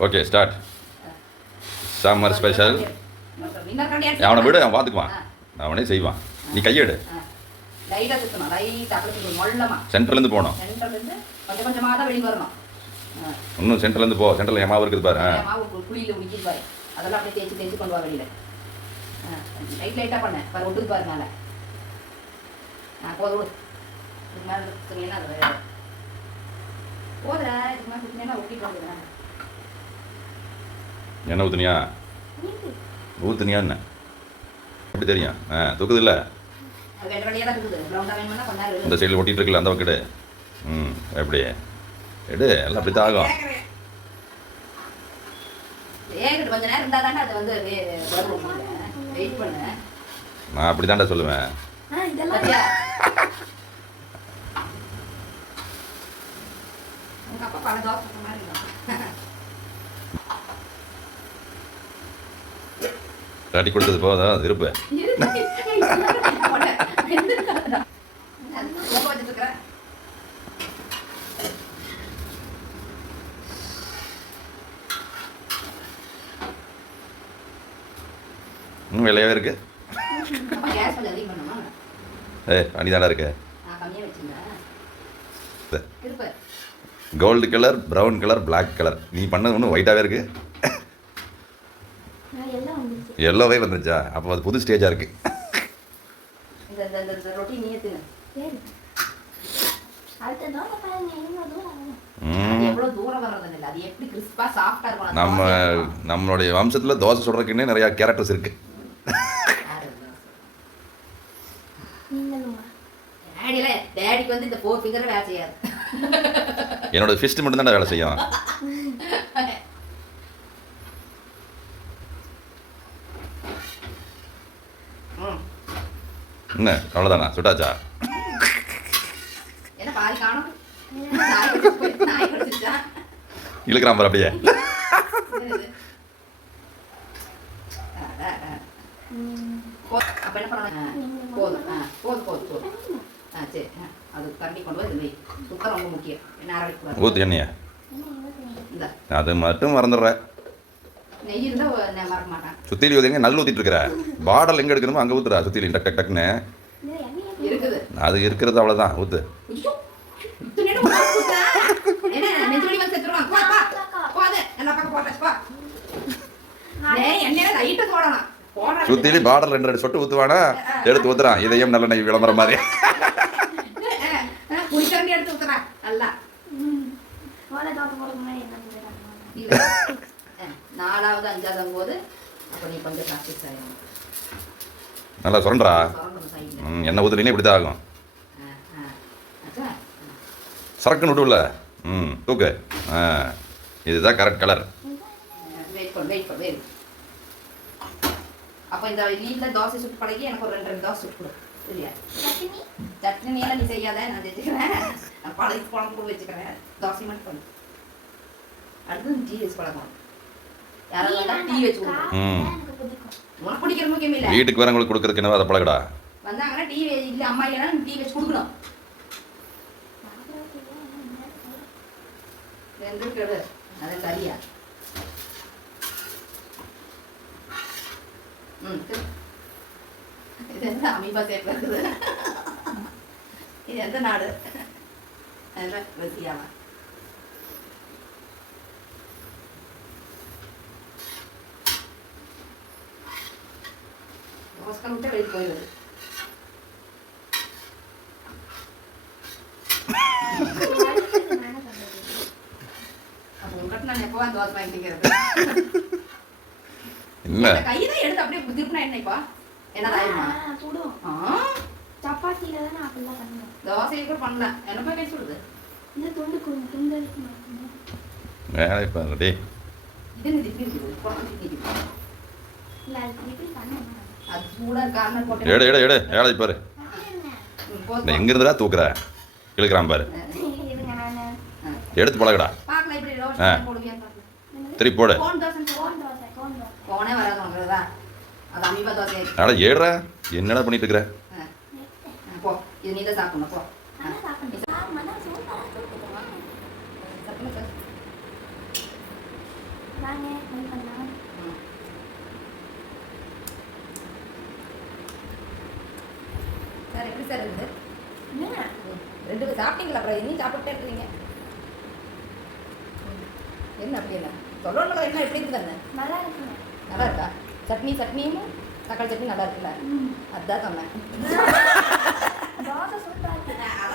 Okay start. Summer special. அவனை விடு, அவன் பார்த்துக்குவான், அவனே செய்வான். நீ கையெடு. சென்டர்லேருந்து போகணும். இன்னும் சென்டர்லேருந்து போ. சென்டரில் என் மாவு இருக்குது பாரு. அதெல்லாம் அப்படியே தேய்ச்சி தேய்ச்சி கொண்டு வா வெளியில். லைட் லைட்டாக பண்ணேன் பாரு, ஒட்டுது பாரு மேலே. போதும் விடு. இதுக்கு மேலே சொன்னீங்கன்னா அது வேறு போதுற. இதுக்கு மேலே சுற்றினா ஒட்டிட்டு வந்துடுறேன். என்ன ஊற்றுனியா? ஊற்றுனியா என்ன எப்படி தெரியும்? தூக்குது இல்லை, இந்த சைடில் ஒட்டிகிட்டு இருக்குல்ல, அந்த பக்கெடு. எப்படி எடு, எல்லாம் அப்படி தான் ஆகும். கொஞ்ச நேரம் இருந்தால் தானே அது வந்து வெயிட் பண்ணு. நான் அப்படி தான்டா சொல்லுவேன். அப்பா பல தோசை மாதிரி காட்டி கொடுத்தது போதா இருப்பு. இன்னும் வெள்ளையாவே இருக்கு. அனிதாடா இருக்கு. Gold colour, brown colour, black colour. நீ பண்ணது ஒன்றும் ஒயிட்டாகவே இருக்கு. எல்லோவே வந்துருச்சா? அப்போ அது புது ஸ்டேஜாக இருக்கு. நம்மளுடைய வம்சத்தில் தோசை சுடுறதுக்குன்னே நிறையா கேரக்டர்ஸ் இருக்கு. என்னோட ஃபிஸ்ட் மட்டும் தான் வேலை செய்யும். என்ன அவ்வளோதானா? சுட்டாச்சா? இழுக்கிறான் பாரு அப்படியே. ஊத்து எண்ணெயா? அது மட்டும் மறந்துடுற. சுத்திலி ஊதி எங்க நல்ல ஊத்திட்டு இருக்கிற. பாடல் எங்க எடுக்கணுமோ அங்க ஊத்துறா. சுத்திலி டக் டக் டக்னு அது இருக்கிறது, அவ்வளவுதான். ஊத்து. சுத்திலி பாடல் 2 சொட்டு ஊத்துவானா, எடுத்து ஊத்துறான். இதயம் நல்ல நெய் விளம்பரம் மாதிரி. நாலாவது அஞ்சாவது போது அப்போ நீ கொஞ்சம் ப்ராக்டிஸ் ஆகிடும். நல்லா சொல்றா. என்ன ஊத்துறீங்க இப்படி தான் ஆகும். சரக்குன்னு விடுவில்ல. தூக்கு. இதுதான் கரெக்ட் கலர். அப்போ இந்த லீவில் தோசை சுட்டு பழகி எனக்கு ஒரு 2 தோசை சுட்டு கொடு. இல்லையா? சட்னி எல்லாம் நீ செய்யாத, நான் செஞ்சுக்கிறேன். நான் பழகி குழம்பு கூட வச்சுக்கிறேன். தோசை மட்டும் பண்ணு. அடுத்து டீ வச்சு பழக்கம். வீட்டுக்கு வரவங்களுக்கு கொடுக்கறதுக்கு என்ன அதை பழகடா. வந்தாங்கன்னா டீ இல்லை அம்மா இல்லைன்னா டீ வச்சு கொடுக்கணும். அது சரியா? இது எந்த அமீபா சேப்பில் இருக்குது? இது எந்த நாடு? ரஷ்யாவா? நமஸ்காரம் விட்டு வெளியே போயிடுது. உங்ககிட்ட நான் எப்போ தோசை வாங்கிக்கிறது இல்லை. கையில எடுத்து அப்படியே திருப்பினா என்னப்பா என்ன ஆயிருமா? சப்பாத்தியில தான் நான் அப்படிலாம் பண்ணுவேன். தோசையை கூட பண்ணல. என்ன போய் கை சுடுது? இந்த துண்டு துண்டு வேலை பாரு. டே இது திப்பி இருக்குது. இல்லை அது இப்படி பண்ணுவேன். அது சூடாக காரணம் போட்டு எடு எடு எடு. வேலை பாரு. எங்க இருந்துடா தூக்குற? இழுக்கிறான் பாரு. எடுத்து பழகடா. திருப்பி போடு. அட ஏடுறா, என்னடா பண்ணிட்டு இருக்கிற? வாங்க ட்ரை பண்ணலாம். ம். சார் எப்படி சார் இருக்குது என்ன? ரெண்டு பேர் சாப்பிட்டீங்களா? அப்புறம் இன்னும் சாப்பிட்டே இருக்கிறீங்க. என்ன அப்படி என்ன சொல்கிறவங்கள என்ன எப்படி இருக்குது என்ன நல்லா இருக்குங்க. நல்லா இருக்கா? சட்னியும் தக்காளி சட்னி நல்லா இருக்குல்ல? ம். அதான் சொன்னேன். தோசை சூப்பராக இருக்கு. அதான்